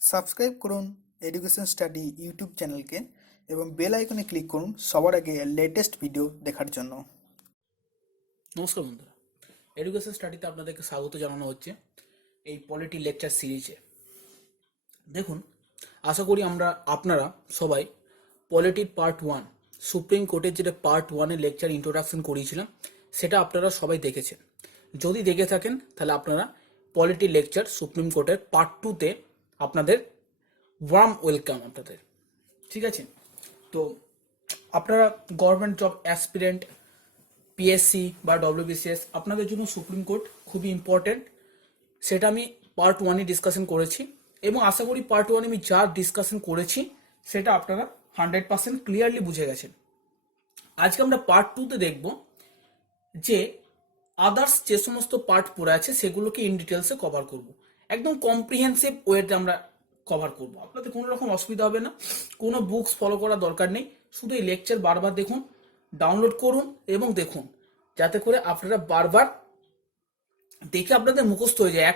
Subscribe করুন education study YouTube চ্যানেলকে এবং বেল আইকনে ক্লিক করুন সবার আগে লেটেস্ট ভিডিও দেখার জন্য। নমস্কার বন্ধুরা, এডুকেশন স্টাডিতে আপনাদেরকে স্বাগত জানানো হচ্ছে এই পলিটি লেকচার সিরিজে। দেখুন, আশা করি আপনারা সবাই পলিটির পার্ট 1 সুপ্রিম কোর্টের যেটা পার্ট 1-এর লেকচার ইন্ট্রোডাকশন করিয়েছিলাম সেটা আপনারা সবাই দেখেছেন। যদি দেখে থাকেন তাহলে আপনারা পলিটি লেকচার সুপ্রিম কোর্টের পার্ট 2-তে আপনাদের ওয়ার্ম ওয়েলকাম আপনাদের। ঠিক আছে, তো আপনারা গভর্নমেন্ট জব অ্যাসপিরেন্ট, পিএসসি বা ডব্লিউবিসিএস, আপনাদের জন্য সুপ্রিম কোর্ট খুবই ইম্পর্টেন্ট। সেটা আমি পার্ট 1-এ ডিসকাশন করেছি এবং আশা করি পার্ট 1-এ আমি যা ডিসকাশন করেছি সেটা আপনারা 100% ক্লিয়ারলি বুঝে গেছেন। আজকে আমরা পার্ট 2-তে দেখব যে আদার্স যে সমস্ত পার্ট পড়ে আছে সেগুলোকে ইন ডিটেলসে কভার করব, একদম কম্প্রিহেন্সিভ ওয়েতে আমরা কভার করব। আপনাদের কোনো রকম অসুবিধা হবে না, কোনো বুকস ফলো করার দরকার নেই, শুধু এই লেকচার বারবার দেখুন, ডাউনলোড করুন এবং দেখুন, যাতে করে আপনারা বারবার দেখে আপনাদের মুখস্থ হয়ে যায়।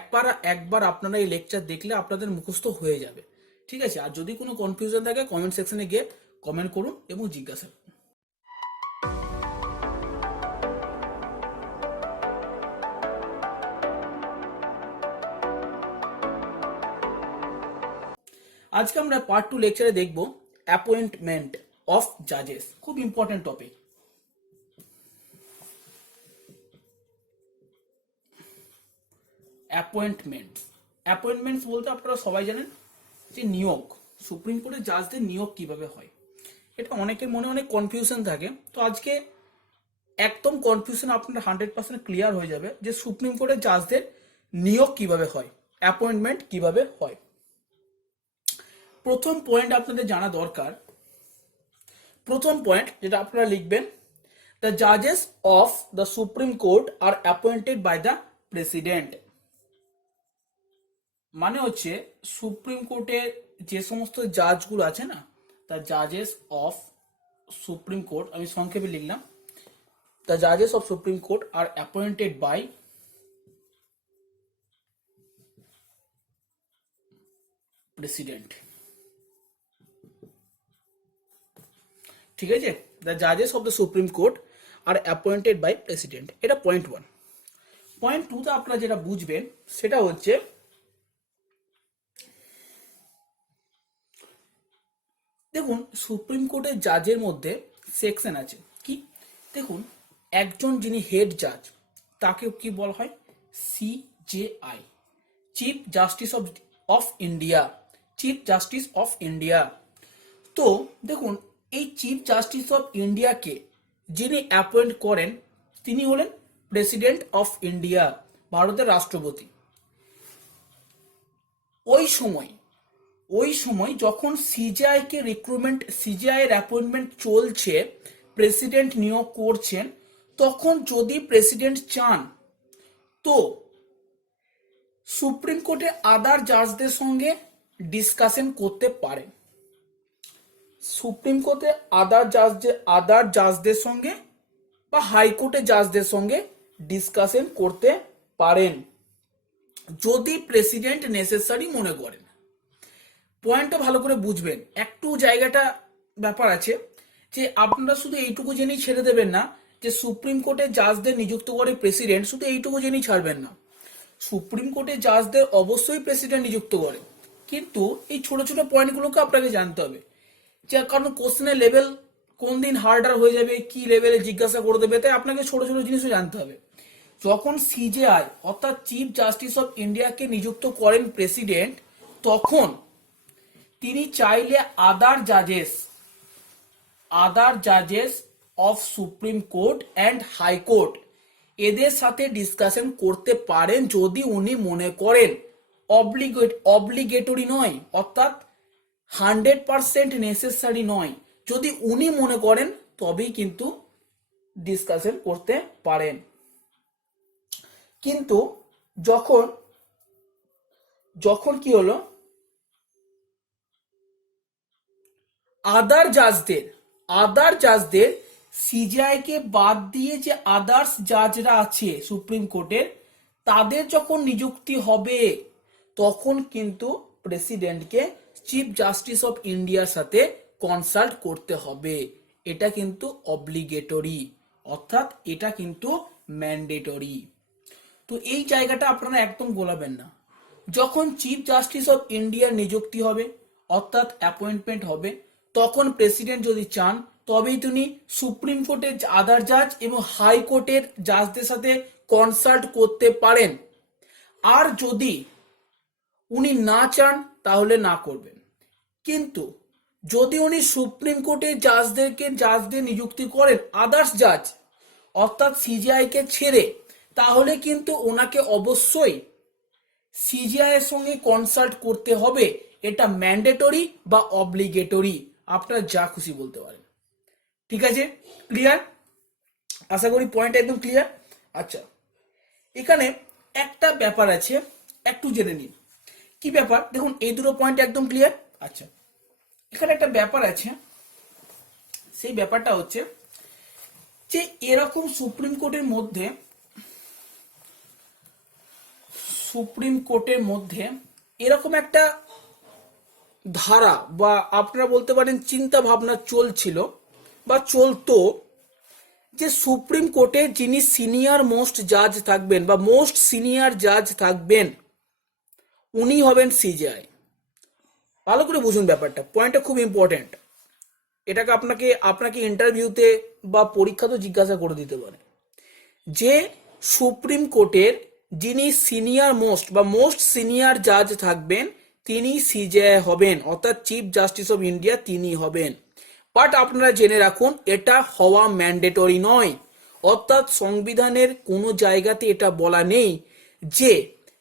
একবার আপনারা এই লেকচার দেখলে আপনাদের মুখস্থ হয়ে যাবে। ঠিক আছে, আর যদি কোনো কনফিউশন থাকে কমেন্ট সেকশনে গিয়ে কমেন্ট করুন এবং জিজ্ঞাসা করুন। আজকে আমরা পার্ট 2 লেকচারে দেখব অ্যাপয়েন্টমেন্ট অফ জাজেস, খুব ইম্পর্টেন্ট টপিক। অ্যাপয়েন্টমেন্টস বলতে আপনারা সবাই জানেন যে নিয়োগ, সুপ্রিম কোর্টের জাজদের নিয়োগ কিভাবে হয়। এটা অনেকের মনে অনেক কনফিউশন থাকে, তো আজকে একদম কনফিউশন আপনারা 100% ক্লিয়ার হয়ে যাবে যে সুপ্রিম কোর্টের জাজদের নিয়োগ কিভাবে হয়, অ্যাপয়েন্টমেন্ট কিভাবে হয়। প্রথম পয়েন্ট আপনাদের জানা দরকার, প্রথম পয়েন্ট যেটা আপনারা লিখবেন, দ্য জাজেস of the supreme court are appointed by the president. মানে হচ্ছে সুপ্রিম কোর্টের যে সমস্ত জাজগুলো আছে না, দ্য জাজেস অফ সুপ্রিম কোর্ট, আমি সংক্ষেপে লিখলাম, দ্য জাজেস of supreme court are appointed by president. ঠিক আছে, দ্য জাজেস of the supreme court are appointed by president, এটা পয়েন্ট 1। পয়েন্ট 2তে আপনারা যেটা বুঝবেন সেটা হচ্ছে, দেখুন সুপ্রিম কোর্টের জাজের মধ্যে সেকশন আছে কি, দেখুন একজন যিনি হেড জাজ তাকে কি বলা হয়, CJI, chief justice of India, chief justice of India. তো দেখুন এই চিফ জাস্টিস অফ ইন্ডিয়াকে যিনি অ্যাপয়েন্ট করেন তিনি হলেন প্রেসিডেন্ট অফ ইন্ডিয়া, ভারতের রাষ্ট্রপতি। ওই সময় যখন সিজিআই কে রিক্রুটমেন্ট, সিজিআই এর অ্যাপয়েন্টমেন্ট চলছে, প্রেসিডেন্ট নিয়োগ করছেন, তখন যদি প্রেসিডেন্ট চান তো সুপ্রিম কোর্টে আদার জাজদের সঙ্গে ডিসকাশন করতে পারেন, সুপ্রিম কোর্টে আদার জাজদের সঙ্গে বা হাইকোর্টে জাজদের সঙ্গে ডিসকাশন করতে পারেন যদি প্রেসিডেন্ট নেসেসারি মনে করেন। পয়েন্টটা ভালো করে বুঝবেন, একটু জায়গাটা ব্যাপার আছে যে আপনারা শুধু এইটুকু জেনেই ছেড়ে দেবেন না যে সুপ্রিম কোর্টে জাজদের নিযুক্ত করে প্রেসিডেন্ট, শুধু এইটুকু জেনেই ছাড়বেন না। সুপ্রিম কোর্টে জাজদের অবশ্যই প্রেসিডেন্ট নিযুক্ত করে, কিন্তু এই ছোট ছোট পয়েন্টগুলোকে আপনাকে জানতে হবে, যে কারণ কোশ্চেনের লেভেল কোন দিন হার্ডার হয়ে যাবে, কি লেভেলে জিজ্ঞাসা করে দেবে, তাই আপনাকে ছোট ছোট জিনিসও জানতে হবে। যখন সিজেআই অর্থাৎ চিফ জাস্টিস অফ ইন্ডিয়াকে নিযুক্ত করেন প্রেসিডেন্ট, তখন তিনি চাইলে আদার জাজেস of supreme court and high court এদের সাথে ডিসকাশন করতে পারেন যদি উনি মনে করেন, অব্লিগেটরি নয়, অর্থাৎ 100% নেসেসারি নয়, যদি উনি মনে করেন তবেই কিন্তু ডিসকাশন করতে পারেন। কিন্তু যখন কি হলো, আদার জাজদের সিজিআই কে বাদ দিয়ে যে আদার্স জাজরা আছে সুপ্রিম কোর্টের, তাদের যখন নিযুক্তি হবে তখন কিন্তু প্রেসিডেন্টকে চিফ জাস্টিস অফ ইন্ডিয়ার সাথে কনসাল্ট করতে হবে। এটা কিন্তু অব্লিগেটরি, অর্থাৎ এটা কিন্তু ম্যান্ডেটরি। তো এই জায়গাটা আপনারা একদম গোলাবেন না। যখন চিফ জাস্টিস অফ ইন্ডিয়ার নিযুক্তি হবে অর্থাৎ অ্যাপয়েন্টমেন্ট হবে, তখন প্রেসিডেন্ট যদি চান তবেই তিনি সুপ্রিম কোর্টের আদার জাজ এবং হাইকোর্টের জাজদের সাথে কনসাল্ট করতে পারেন। আর যদি উনি না চান তাহলে না করবেন। কিন্তু যদি উনি সুপ্রিম কোর্টের জাজদের নিযুক্তি করেন আদার্স জাজ অর্থাৎ সিজিআই কে ছেড়ে, তাহলে কিন্তু ওনাকে অবশ্যই সিজিআই এর সঙ্গে কনসাল্ট করতে হবে। এটা ম্যান্ডেটরি বা অব্লিগেটরি, আপনারা যা খুশি বলতে পারেন। ঠিক আছে, ক্লিয়ার? আশা করি পয়েন্ট একদম ক্লিয়ার। আচ্ছা, এখানে একটা ব্যাপার আছে, একটু জেনে নিন। কি ব্যাপার? দেখুন, এই দুটো পয়েন্ট একদম ক্লিয়ার। আচ্ছা, এখানে একটা ব্যাপার আছে, সেই ব্যাপারটা হচ্ছে যে এরকম সুপ্রিম কোর্টের মধ্যে এরকম একটা ধারা বা আপনারা বলতে পারেন চিন্তা ভাবনা চলছিল বা চলতো, যে সুপ্রিম কোর্টে যিনি সিনিয়র মোস্ট জাজ থাকবেন বা মোস্ট সিনিয়র জাজ থাকবেন উনি হবেন সিজিআই। ভালো করে বুঝুন ব্যাপারটা, পয়েন্টটা খুব ইম্পর্টেন্ট। এটাকে আপনাকে ইন্টারভিউতে বা পরীক্ষাতেও জিজ্ঞাসা করে দিতে পারে যে সুপ্রিম কোর্টের যিনি সিনিয়র মোস্ট বা মোস্ট সিনিয়র জাজ থাকবেন তিনি সিজিআই হবেন, অর্থাৎ চিফ জাস্টিস অফ ইন্ডিয়া তিনি হবেন। বাট আপনারা জেনে রাখুন এটা হওয়া ম্যান্ডেটরি নয়, অর্থাৎ সংবিধানের কোনো জায়গাতে এটা বলা নেই যে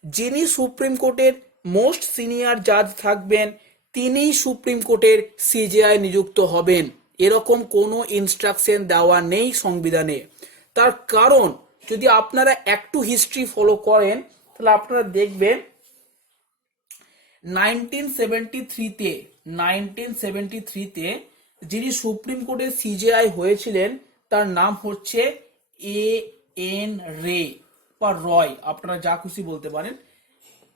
যিনি সুপ্রিম কোর্টের মোস্ট সিনিয়র জাজ থাকবেন তিনি সুপ্রিম কোর্টের সিজিআই নিযুক্ত হবেন। এরকম কোনো ইনস্ট্রাকশন দেওয়া নেই সংবিধানে। তার কারণ যদি আপনারা একটু হিস্ট্রি ফলো করেন তাহলে আপনারা দেখবেন 1973 যিনি সুপ্রিম কোর্টের সিজিআই হয়েছিলেন তার নাম হচ্ছে এ এন রে বা রয়, আপনারা যা খুশি বলতে পারেন,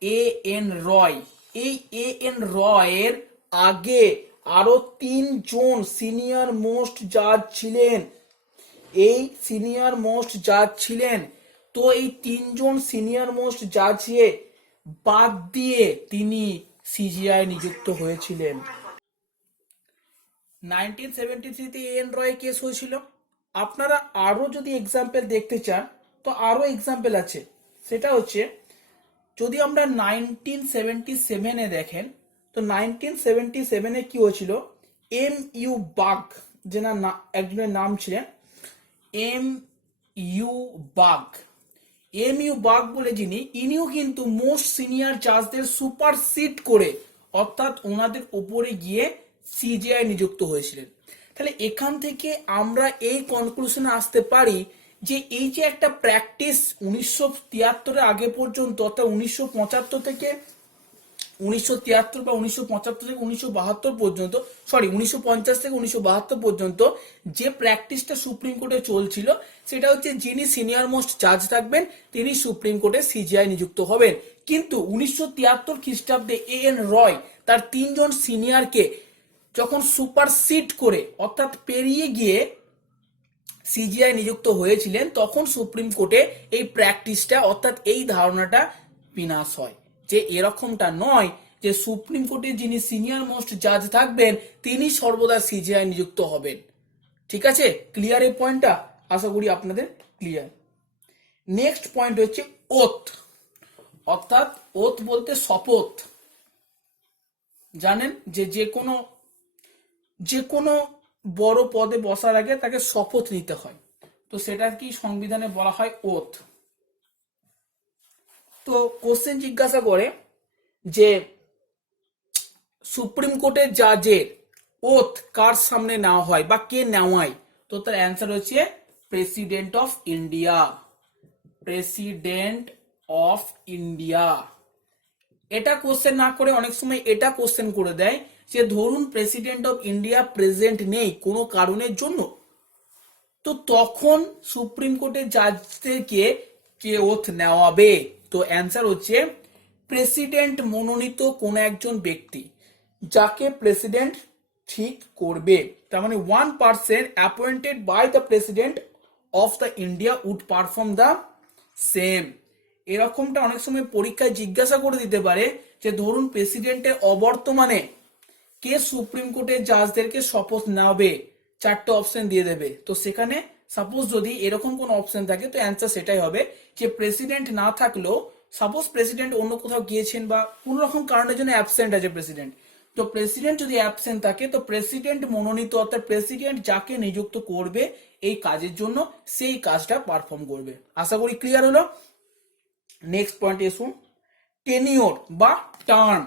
এ এন রয়। এই এ এন রয়ের আগে আরো 3 জন সিনিয়র মোস্ট জাজ ছিলেন। এই সিনিয়র মোস্ট জাজ ছিলেন, তো এই 3 জন সিনিয়র মোস্ট জাজকে বাদ দিয়ে তিনি সিজিআই নিযুক্ত হয়েছিলেন। 1973 এ এন রয় কেস হয়েছিল। আপনারা আরো যদি এক্সাম্পল দেখতে চান তো আরো এক্সাম্পল আছে, সেটা হচ্ছে যদি আমরা 1977 দেখেন তো 1977 কি হয়েছিল, এম ইউ বাগ একজনের নাম ছিলেন M U Bag. M U Bag বলে যিনি, ইনিও কিন্তু মোস্ট সিনিয়র জাজদের সুপারসিড করে অর্থাৎ ওনাদের উপরে গিয়ে সিজিআই নিযুক্ত হয়েছিলেন। তাহলে এখান থেকে আমরা এই কনক্লুশনে আসতে পারি যে এই যে একটা প্র্যাকটিস 1973 আগে পর্যন্ত অর্থাৎ 1975 থেকে 1973 বা 1975 থেকে 1972 পর্যন্ত, 1950 থেকে 1972 পর্যন্ত যে প্র্যাকটিসটা সুপ্রিম কোর্টে চলছিল সেটা হচ্ছে যিনি সিনিয়র মোস্ট জাজ থাকবেন তিনি সুপ্রিম কোর্টে সিজিআই নিযুক্ত হবেন। কিন্তু 1973 খ্রিস্টাব্দে এ এন রয় তার 3 জন সিনিয়রকে যখন সুপারসিড করে অর্থাৎ পেরিয়ে গিয়ে সিজিআই নিযুক্ত হয়েছিলেন তখন সুপ্রিম কোর্টে এই প্র্যাকটিসটা অর্থাৎ এই ধারণাটা বিনাশ হয় যে এরকমটা নয় যে সুপ্রিম কোর্টে যিনি সিনিয়র মোস্ট জাজ থাকবেন তিনি সর্বদা সিজিআই নিযুক্ত হবেন। ঠিক আছে, ক্লিয়ার এই পয়েন্টটা? আশা করি আপনাদের ক্লিয়ার। নেক্সট পয়েন্ট হচ্ছে ওথ, অর্থাৎ ওথ বলতে শপথ। জানেন যে কোনো বড় পদে বসার আগে তাকে শপথ নিতে হয়, তো সেটা কি সংবিধানে বলা হয় ওথ। তো কোশ্চেন জিজ্ঞাসা করে যে সুপ্রিম কোর্টের জাজের ওথ কার সামনে নেওয়া হয় বা কে নেওয়ায়, তো তার অ্যান্সার হচ্ছে president of India. President of India. এটা কোশ্চেন না করে অনেক সময় এটা কোশ্চেন করে দেয় যে ধরুন প্রেসিডেন্ট অফ ইন্ডিয়া প্রেজেন্ট নেই কোনো কারণের জন্য, তো তখন সুপ্রিম কোর্টের জাজদেরকে কে ওথ নেওয়াবে, তো অ্যান্সার হচ্ছে প্রেসিডেন্ট মনোনীত কোন একজন ব্যক্তি যাকে প্রেসিডেন্ট ঠিক করবে, তার মানে 1% appointed by the president of the India would perform the same. এরকমটা অনেক সময় পরীক্ষায় জিজ্ঞাসা করে দিতে পারে যে ধরুন প্রেসিডেন্টের অবর্তমানে কে সুপ্রিম কোর্টের জাজদেরকে শপথ নেবে, চারটে অপশন দিয়ে দেবে। তো সেখানে সাপোজ যদি এরকম কোন অপশন থাকে তো অ্যান্সার সেটাই হবে যে প্রেসিডেন্ট না থাকলেও, সাপোজ প্রেসিডেন্ট অন্য কোথাও গিয়েছেন বা কোন রকম কারণের জন্য অ্যাবসেন্ট আছে প্রেসিডেন্ট, তো প্রেসিডেন্ট যদি অ্যাবসেন্ট থাকে তো প্রেসিডেন্ট মনোনীত অর্থাৎ প্রেসিডেন্ট যাকে নিযুক্ত করবে এই কাজের জন্য সেই কাজটা পারফর্ম করবে। আশা করি ক্লিয়ার হলো। নেক্সট পয়েন্ট এসুন, টেনিওর বা টার্ম।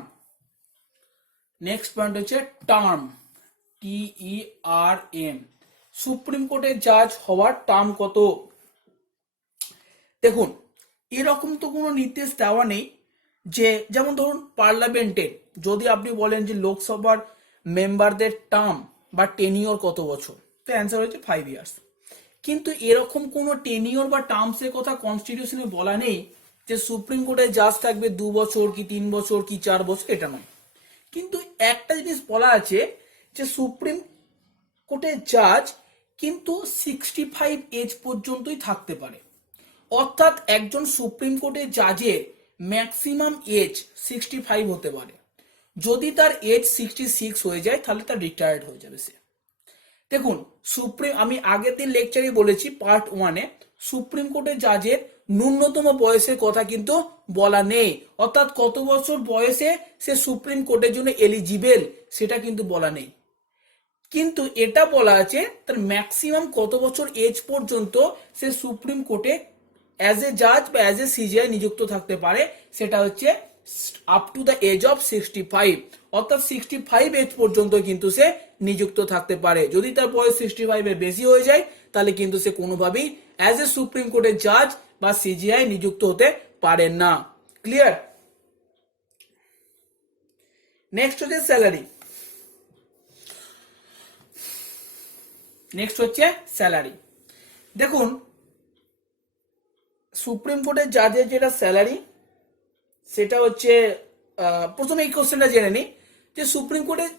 নেক্সট পয়েন্ট হচ্ছে টার্ম, TERM। সুপ্রিম কোর্টের জাজ হওয়ার টার্ম কত? দেখুন এরকম তো কোনো নির্দেশ দেওয়া নেই যে, যেমন ধরুন পার্লামেন্টের যদি আপনি বলেন যে লোকসভার মেম্বারদের টার্ম বা টেনিওর কত বছর, তো অ্যান্সার হচ্ছে 5 ইয়ার্স। কিন্তু এরকম কোনো টেনিওর বা টার্মসের কথা কনস্টিটিউশনে বলা নেই যে সুপ্রিম কোর্টের জাজ থাকবে 2 বছর কি 3 বছর কি 4 বছর, এটা নয়। কিন্তু একটা জিনিস বলা আছে যে সুপ্রিম কোর্টের জাজ কিন্তু 65 এজ পর্যন্তই থাকতে পারে, অর্থাৎ একজন সুপ্রিম কোর্টের জাজের ম্যাক্সিমাম এজ 65 হতে পারে। যদি তার এজ 66 হয়ে যায় তাহলে তার রিটায়ার্ড হয়ে যাবে সে। দেখুন সুপ্রিম, আমি আগের দিন লেকচারে বলেছি পার্ট 1-এ, সুপ্রিম কোর্টের জাজের ন্যূনতম বয়সের কথা কিন্তু বলা নেই, অর্থাৎ কত বছর বয়সে সে সুপ্রিম কোর্টের জন্য এলিজিবেল সেটা কিন্তু বলা নেই। কিন্তু এটা বলা আছে তার ম্যাক্সিমাম কত বছর এজ পর্যন্ত সে সুপ্রিম কোর্টে অ্যাজ এ জাজ বা অ্যাজ এ সিজিআই নিযুক্ত থাকতে পারে, সেটা হচ্ছে up to the age of 65, অর্থাৎ 65 এজ পর্যন্ত কিন্তু সে নিযুক্ত থাকতে পারে। যদি তার বয়স 65 এর বেশি হয়ে যায় তাহলে কিন্তু সে কোনোভাবেই অ্যাজ এ সুপ্রিম কোর্টের জাজ বা সিজিআই নিযুক্ত হতে পারেন না। ক্লিয়ার? নেক্সট হচ্ছে স্যালারি। নেক্সট হচ্ছে স্যালারি। দেখুন সুপ্রিম কোর্টের জাজের যেটা স্যালারি সেটা হচ্ছে, প্রথমে এই কোশ্চেনটা জেনে নিই যে সুপ্রিম কোর্টের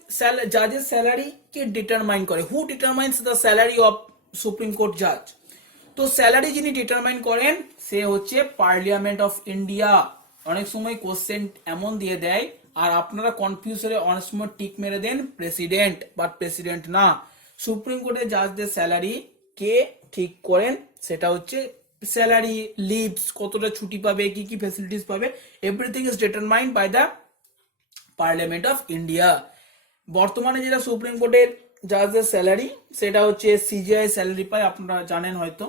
জাজের স্যালারি কে ডিটারমাইন করে, who determines the salary of supreme court জাজ? তো স্যালারি যিনি ডিটারমাইন করেন সে হচ্ছে পার্লামেন্ট অফ ইন্ডিয়া। অনেক সময় কোশ্চেন এমন দিয়ে দেয় আর আপনারা কনফিউজ হয়ে অনেক সময় টিক মেরে দেন প্রেসিডেন্ট, বাট প্রেসিডেন্ট না। সুপ্রিম কোর্টের জাজদের স্যালারি কে ঠিক করেন সেটা হচ্ছে স্যালারি, লিভস, কতটা ছুটি পাবে, কি কি ফ্যাসিলিটিস পাবে, everything is determined by the parliament of India. বর্তমানে যেটা সুপ্রিম কোর্টের জাজদের স্যালারি সেটা হচ্ছে সিজিআই স্যালারি পায়, আপনারা জানেন হয়তো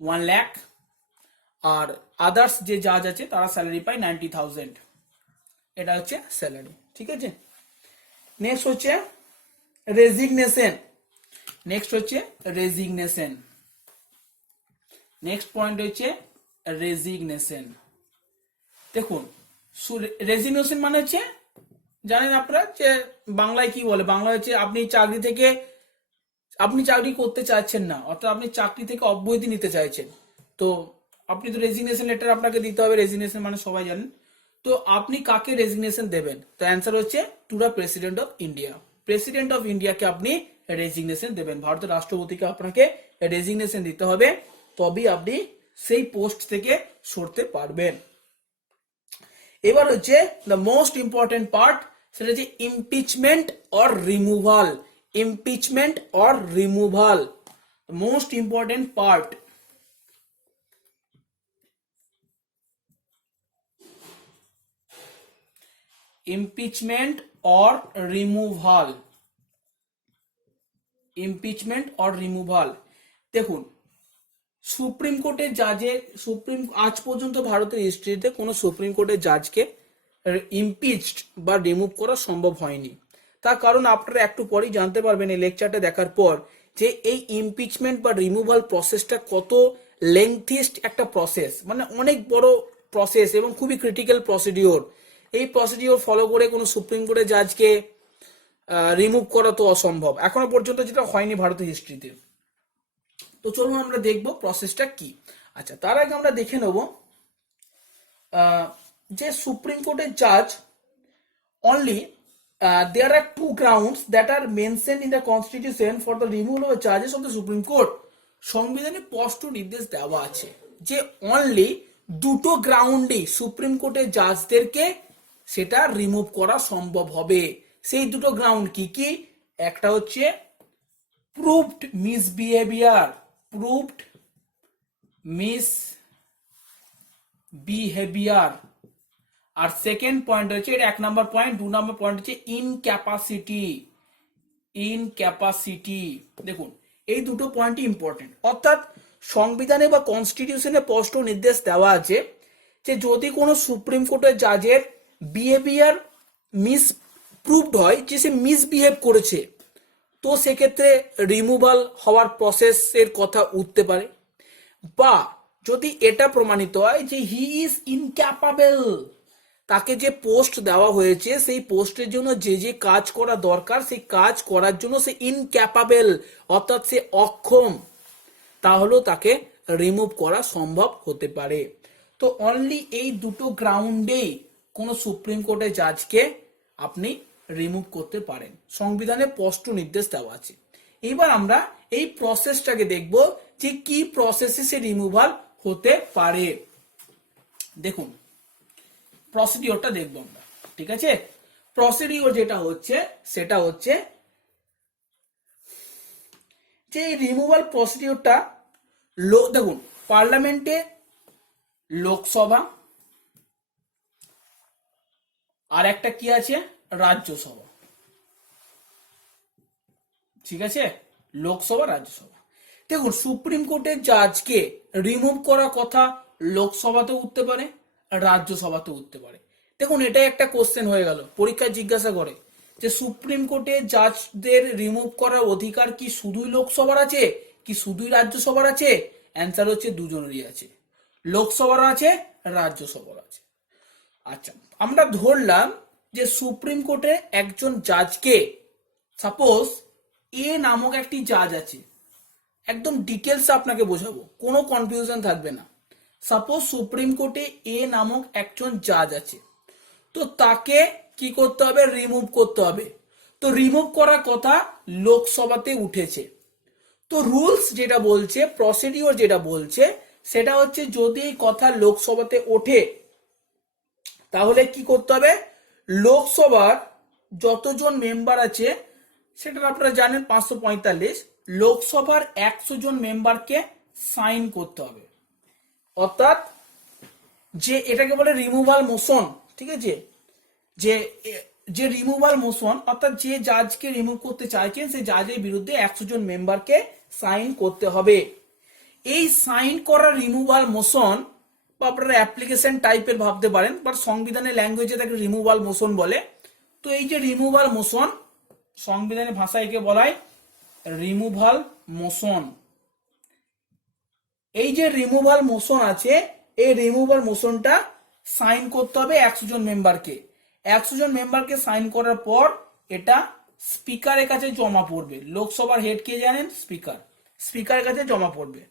1 লাখ, আর আদার্স যে জাজ আছে তারা স্যালারি পায় 90,000। এটা হচ্ছে স্যালারি, ঠিক আছে। নেক্সট হচ্ছে রেজিগনেশন। নেক্সট হচ্ছে রেজিগনেশন। নেক্সট পয়েন্ট হচ্ছে রেজিগনেশন। দেখুন রেজিগনেশন মানে হচ্ছে, জানেন আপনারা যে বাংলায় কি বলে, বাংলা হচ্ছে আপনি চাকরি করতে চাইছেন না, অর্থাৎ আপনি চাকরি থেকে অব্যাহতি নিতে চাইছেন, তো আপনি তো রেজিগনেশন লেটার আপনাকে দিতে হবে। রেজিগনেশন মানে সবাই জানেন। তো আপনি কাকে রেজিগনেশন দেবেন? তো অ্যান্সার হচ্ছে to the president of India. President of ইন্ডিয়াকে আপনি রেজিগনেশন দেবেন, ভারতের রাষ্ট্রপতিকে আপনাকে রেজিগনেশন দিতে হবে, তবেই আপনি সেই পোস্ট থেকে সরতে পারবেন। এবার হচ্ছে দ্য মোস্ট ইম্পর্টেন্ট পার্ট, সেটা হচ্ছে impeachment or removal. Impeachment or removal, most important part. Impeachment or removal. Impeachment or removal. দেখুন সুপ্রিম কোর্টের জাজের, আজ পর্যন্ত ভারতের হিস্ট্রিতে কোনো সুপ্রিম কোর্টের জাজকে ইমপিচড বা রিমুভ করা সম্ভব হয়নি। তার কারণ আপনারা একটু পরেই জানতে পারবেন এই লেকচারটা দেখার পর যে এই ইমপিচমেন্ট বা রিমুভাল প্রসেসটা কত লেংথিস্ট একটা প্রসেস, মানে অনেক বড় প্রসেস এবং খুবই ক্রিটিক্যাল প্রসিডিওর। এই প্রসিডিওর ফলো করে কোনো সুপ্রিম কোর্টের জাজকে রিমুভ করা তো অসম্ভব, এখনো পর্যন্ত যেটা হয়নি ভারতের হিস্ট্রিতে। তো চলুন আমরা দেখবো প্রসেসটা কি। আচ্ছা তার আগে আমরা দেখে নেব যে সুপ্রিম কোর্টের জাজ only there are two grounds that are mentioned in the constitution for the removal of charges of the supreme court. সংবিধানে স্পষ্ট নির্দেশ দেওয়া আছে যে অনলি দুটো গ্রাউন্ডে সুপ্রিম কোর্টের জাজদেরকে সেটা রিমুভ করা সম্ভব হবে। সেই দুটো গ্রাউন্ড কি কি? একটা হচ্ছে প্রুভড মিসবিহেভিয়ার, প্রুভড মিসবিহেভিয়ার, আর সেকেন্ড পয়েন্ট হচ্ছে, এটা 1 নম্বর পয়েন্ট। 2 নম্বর পয়েন্ট হচ্ছে ইনক্যাপাসিটি। ইনক্যাপাসিটি, দেখুন এই দুটো পয়েন্টই ইম্পর্টেন্ট। অর্থাৎ সংবিধানে বা কনস্টিটিউশনে স্পষ্ট নির্দেশ দেওয়া আছে যে যদি কোনো সুপ্রিম কোর্টের জাজের বিহেভিয়ার প্রুভড হয় যে সে মিসবিহেভ করেছে, তো সেক্ষেত্রে রিমুভাল হওয়ার প্রসেসের কথা উঠতে পারে। বা যদি এটা প্রমাণিত হয় যে হি ইজ ইনক্যাপাবল, তাকে যে পোস্ট দেওয়া হয়েছে সেই পোস্টের জন্য যে যে কাজ করা দরকার সেই কাজ করার জন্য সে ইনক্যাপাবল, অর্থাৎ সে অক্ষম, তাহলেও তাকে রিমুভ করা সম্ভব হতে পারে। তো অনলি এই দুটো গ্রাউন্ডেই কোনো সুপ্রিম কোর্টের জাজকে আপনি রিমুভ করতে পারেন, সংবিধানে স্পষ্ট নির্দেশ দেওয়া আছে। এবার আমরা এই প্রসেসটাকে দেখব যে কি প্রসেসে সে রিমুভাল হতে পারে। দেখুন প্রসিডিওরটা দেখবো আমরা, ঠিক আছে? প্রসিডিওর যেটা হচ্ছে সেটা হচ্ছে যে এই রিমুভাল প্রসিডিওরটা দেখুন পার্লামেন্টে লোকসভা আর একটা কি আছে, রাজ্যসভা, ঠিক আছে? লোকসভা রাজ্যসভা। দেখুন সুপ্রিম কোর্টের জাজকে রিমুভ করার কথা লোকসভাতে উঠতে পারে, রাজ্যসভাতে উঠতে পারে। দেখুন এটাই একটা কোশ্চেন হয়ে গেল, পরীক্ষায় জিজ্ঞাসা করে যে সুপ্রিম কোর্টের জাজদের রিমুভ করার অধিকার কি শুধুই লোকসভার আছে কি শুধুই রাজ্যসভার আছে? অ্যান্সার হচ্ছে দুজনেরই আছে, লোকসভার আছে, রাজ্যসভার আছে। আচ্ছা, আমরা ধরলাম যে সুপ্রিম কোর্টে একজন জাজকে, সাপোজ এ নামক একটি জাজ আছে, একদম ডিটেলস আপনাকে বোঝাবো, কোনো কনফিউশন থাকবে না। সাপোজ সুপ্রিম কোর্টে এ নামক একজন জাজ আছে, তো তাকে কি করতে হবে? রিমুভ করতে হবে। তো রিমুভ করার কথা লোকসভাতে উঠেছে, তো রুলস যেটা বলছে, প্রসিডিওর যেটা বলছে সেটা হচ্ছে যদি এই কথা লোকসভাতে ওঠে তাহলে কি করতে হবে? লোকসভার যতজন মেম্বার আছে সেটা আপনারা জানেন 545, লোকসভার 100 জন মেম্বারকে সাইন করতে হবে। অর্থাৎ যে এটাকে বলে রিমুভাল মোশন, ঠিক আছে? যে যে রিমুভাল মোশন, অর্থাৎ যে জাজকে রিমুভ করতে চাইছেন সেই জাজের বিরুদ্ধে 100 জন মেম্বারকে সাইন করতে হবে। এই সাইন করা রিমুভাল মোশন বা আপনারা অ্যাপ্লিকেশন টাইপের ভাবতে পারেন, বাট সংবিধানের ল্যাঙ্গুয়েজে তাকে রিমুভাল মোশন বলে। তো এই যে রিমুভাল মোশন, সংবিধানের ভাষায় একে বলা হয় রিমুভাল মোশন। এই যে রিমুভাল মোশন আছে, এই রিমুভাল মোশনটা সাইন করতে হবে 100 জন মেম্বারকে। 100 জন মেম্বারকে সাইন করার পর এটা স্পিকারের কাছে জমা পড়বে। লোকসভার হেড কে জানেন? স্পিকার। স্পিকারের কাছে জমা পড়বে।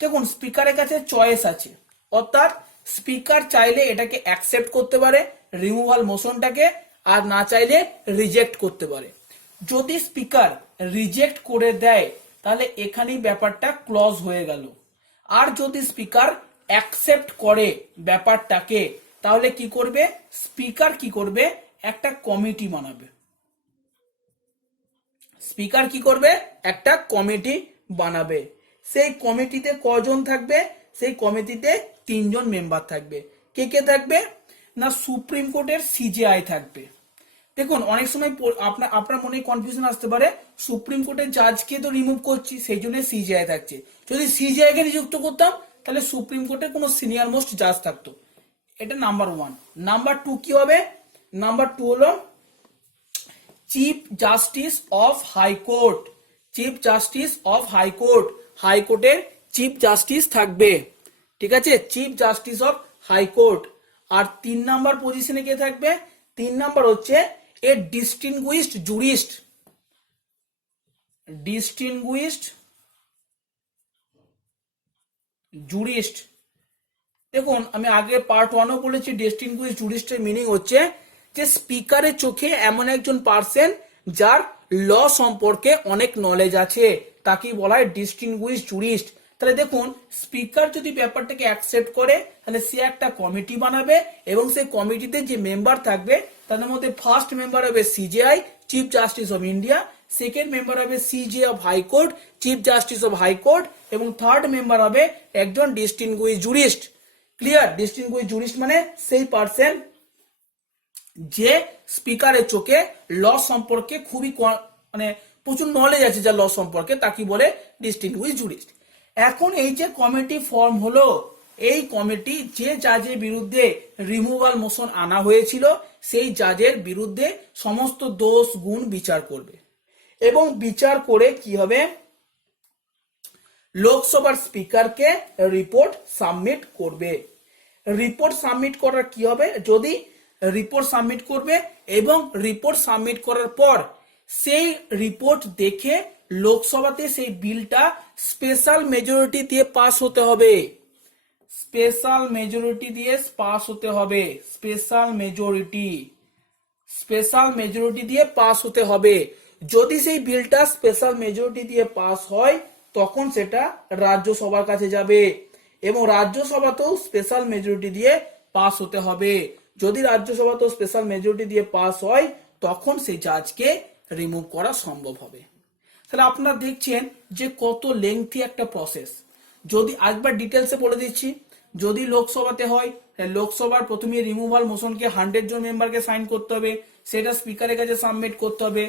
দেখুন স্পিকারের কাছে চয়েস আছে, অর্থাৎ স্পিকার চাইলে এটাকে অ্যাকসেপ্ট করতে পারে রিমুভাল মোশনটাকে, আর না চাইলে রিজেক্ট করতে পারে। যদি স্পিকার রিজেক্ট করে দেয় তাহলে এখানেই ব্যাপারটা ক্লজ হয়ে গেল। আর যদি স্পিকার অ্যাকসেপ্ট করে ব্যাপারটাকে তাহলে কি করবে? স্পিকার কি করবে? একটা কমিটি বানাবে। স্পিকার কি করবে? একটা কমিটি বানাবে। সেই কমিটিতে কজন থাকবে? সেই কমিটিতে 3 জন মেম্বার থাকবে। কে কে থাকবে? না সুপ্রিম কোর্টের সিজেআই থাকবে। দেখুন অনেক সময় আপনার মনে কনফিউশন আসতে পারে, সুপ্রিম কোর্টের জাজকে তো রিমুভ করছি সেই জন্য সিজেআই থাকছে, যদি সিজেআই কে নিযুক্ত করতাম তাহলে সুপ্রিম কোর্টের কোনো সিনিয়র মোস্ট জাজ থাকতো। এটা নাম্বার 1। নাম্বার 2 কি হবে? নাম্বার 2 হলো chief justice of high court. Chief justice of high court, হাইকোর্টের চিফ জাস্টিস থাকবে, ঠিক আছে? Chief justice of high court. আর 3 নাম্বার পজিশনে কে থাকবে? 3 নাম্বার হচ্ছে a distinguished jurist. Distinguished jurist. দেখুন আমি আগে পার্ট 1ও বলেছি ডিস্টিংগুইশ জুরিস্টের মিনিং হচ্ছে যে স্পিকারের চোখে এমন একজন পার্সন যার ল সম্পর্কে অনেক নলেজ আছে, তাকেই বলা হয় ডিস্টিংগুইশ জুরিস্ট। তাহলে দেখুন স্পিকার যদি ব্যাপারটাকে অ্যাকসেপ্ট করে তাহলে সে একটা কমিটি বানাবে এবং সেই কমিটিতে যে মেম্বার থাকবে তাদের মধ্যে ফার্স্ট মেম্বার হবে CJI chief justice of India, second member হবে সিজে of high court chief justice of high court এবং থার্ড মেম্বার হবে একজন distinguished jurist. Clear? Distinguished jurist মানে সেই পার্সন যে স্পিকারের চোখে ল সম্পর্কে খুবই মানে প্রচুর নলেজ আছে যার ল সম্পর্কে, তাকে বলে ডিস্টিংগুইশ জুরিস্ট। এখন এই যে কমিটি ফর্ম হলো, এই কমিটি যে জাজের বিরুদ্ধে রিমুভাল মোশন আনা হয়েছিল সেই জাজের বিরুদ্ধে সমস্ত দোষ গুণ বিচার করবে এবং বিচার করে কি হবে, লোকসভার স্পিকারকে রিপোর্ট সাবমিট করবে। রিপোর্ট সাবমিট করার কি হবে, যদি রিপোর্ট সাবমিট করবে এবং রিপোর্ট সাবমিট করার পর সেই রিপোর্ট দেখে লোকসভাতে সেই বিলটা স্পেশাল মেজরিটি দিয়ে পাস হতে হবে। স্পেশাল মেজরিটি দিয়ে পাস হতে হবে। স্পেশাল মেজরিটি দিয়ে পাস হতে হবে। যদি সেই বিলটা স্পেশাল মেজরিটি দিয়ে পাস হয় তখন সেটা রাজ্যসভার কাছে যাবে এবং রাজ্যসভাতেও স্পেশাল মেজরিটি দিয়ে পাস হতে হবে। যদি রাজ্যসভাতেও স্পেশাল মেজরিটি দিয়ে পাস হয় তখন সেই জাজকে রিমুভ করা সম্ভব হবে। তাহলে আপনারা দেখছেন যে কত লেংথি একটা প্রসেস। যদি একবার ডিটেলসে বলে দিচ্ছি, যদি লোকসভাতে হয় লোকসভার প্রথমে রিমুভাল মোশনকে 100 জন মেম্বারকে সাইন করতে হবে, সেটা স্পিকারের কাছে সাবমিট করতে হবে।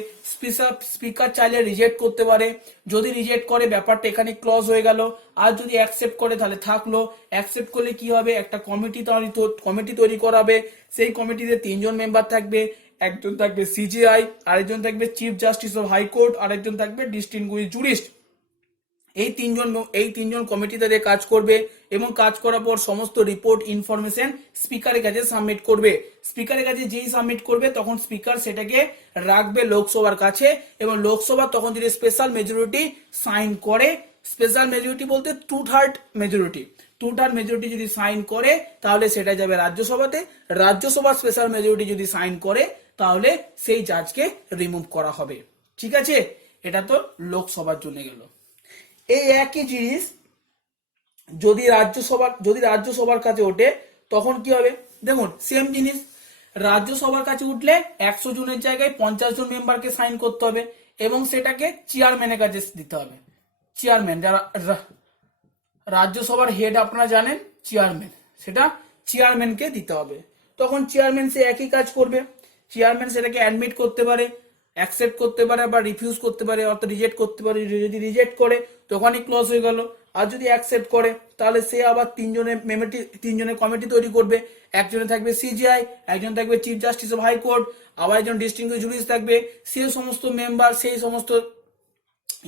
স্পিকার চাইলে রিজেক্ট করতে পারে, যদি রিজেক্ট করে ব্যাপারটা এখানে ক্লজ হয়ে গেল, আর যদি অ্যাকসেপ্ট করে তাহলে থাকলো। অ্যাকসেপ্ট করলে কি হবে, একটা কমিটি তৈরি করাবে, সেই কমিটিতে 3 জন মেম্বার থাকবে, একজন থাকবে সিজিআই, আরেকজন থাকবে চিফ জাস্টিস অফ হাইকোর্ট, আরেকজন থাকবে ডিস্টিংগুইশ জুরিস্ট। এই তিনজন কমিটিতে কাজ করবে এবং কাজ করার পর সমস্ত রিপোর্ট ইনফরমেশন স্পিকারের কাছে সাবমিট করবে। স্পিকারের কাছে যেই সাবমিট করবে তখন স্পিকার সেটাকে রাখবে লোকসভার কাছে এবং লোকসভা তখন যদি স্পেশাল মেজরিটি সাইন করে, স্পেশাল মেজরিটি বলতে 2/3 মেজরিটি, 2/3 মেজরিটি যদি সাইন করে তাহলে সেটা যাবে রাজ্যসভাতে। রাজ্যসভা স্পেশাল মেজরিটি যদি সাইন করে তাহলে সেই জাজকে রিমুভ করা হবে। ঠিক আছে, এটা তো লোকসভার জন্য গেল। এই একই জিনিস যদি রাজ্যসভার কাছে ওঠে তখন কি হবে, দেখুন সেম জিনিস। রাজ্যসভার কাছে উঠলে 100 জনের জায়গায় 50 জন মেম্বারকে সাইন করতে হবে এবং সেটাকে চেয়ারম্যানের কাছে দিতে হবে। চেয়ারম্যান, যারা রাজ্যসভার হেড আপনারা জানেন চেয়ারম্যান, সেটা চেয়ারম্যানকে দিতে হবে। তখন চেয়ারম্যান সে একই কাজ করবে। চেয়ারম্যান সেটাকে অ্যাডমিট করতে পারে, অ্যাকসেপ্ট করতে পারে বা রিফিউজ করতে পারে, অর্থাৎ রিজেক্ট করতে পারে। যদি রিজেক্ট করে তখনই ক্লোজ হয়ে গেল। আর যদি অ্যাকসেপ্ট করে তাহলে সে আবার 3 জনের কমিটি তৈরি করবে। একজনে থাকবে সিজিআই, একজন থাকবে চিফ জাস্টিস অফ হাইকোর্ট, আবার একজন ডিস্টিংগুইশ জুরিস্ট থাকবে। সেই সমস্ত মেম্বার সেই সমস্ত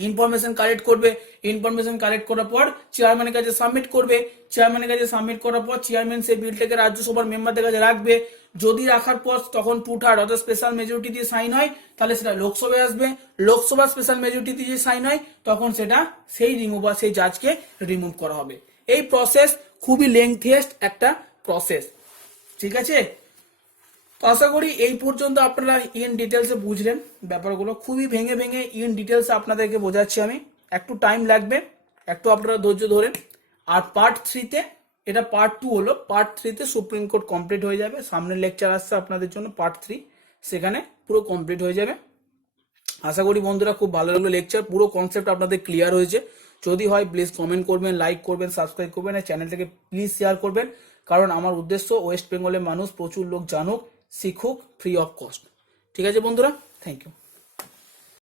ইনফরমেশন কালেক্ট করবে। ইনফরমেশন কালেক্ট করার পর চেয়ারম্যানের কাছে সাবমিট করবে। চেয়ারম্যানের কাছে সাবমিট করার পর চেয়ারম্যান সেই বিলটাকে রাজ্যসভার মেম্বারদের কাছে রাখবে। যদি রাখার পর তখন 2/3 অর্থাৎ স্পেশাল মেজরিটি দিয়ে সাইন হয় তাহলে সেটা লোকসভায় আসবে। লোকসভা স্পেশাল মেজরিটি দিয়ে সাইন হয় তখন সেটা সেই জাজকে রিমুভ করা হবে। এই প্রসেস খুবই লেংথিয়েস্ট একটা প্রসেস। ঠিক আছে, তো আশা করি এই পর্যন্ত আপনারা ইন ডিটেলসে বুঝলেন ব্যাপারগুলো। খুবই ভেঙে ভেঙে ইন ডিটেলসে আপনাদেরকে বোঝাচ্ছি আমি, একটু টাইম লাগবে, একটু আপনারা ধৈর্য ধরেন। আর পার্ট 3-তে, এটা পার্ট 2 হলো, পার্ট 3-তে সুপ্রিম কোর্ট কমপ্লিট হয়ে যাবে। সামনের লেকচার আসছে আপনাদের জন্য পার্ট 3, সেখানে পুরো কমপ্লিট হয়ে যাবে। আশা করি বন্ধুরা খুব ভালো লাগলো লেকচার, পুরো কনসেপ্ট আপনাদের ক্লিয়ার হয়েছে। যদি হয় প্লিজ কমেন্ট করবেন, লাইক করবেন, সাবস্ক্রাইব করবেন, আর চ্যানেলটাকে প্লিজ শেয়ার করবেন, কারণ আমার উদ্দেশ্য ওয়েস্ট বেঙ্গলের মানুষ প্রচুর লোক জানুক, শিখুক ফ্রি অফ কস্ট। ঠিক আছে বন্ধুরা, থ্যাংক ইউ।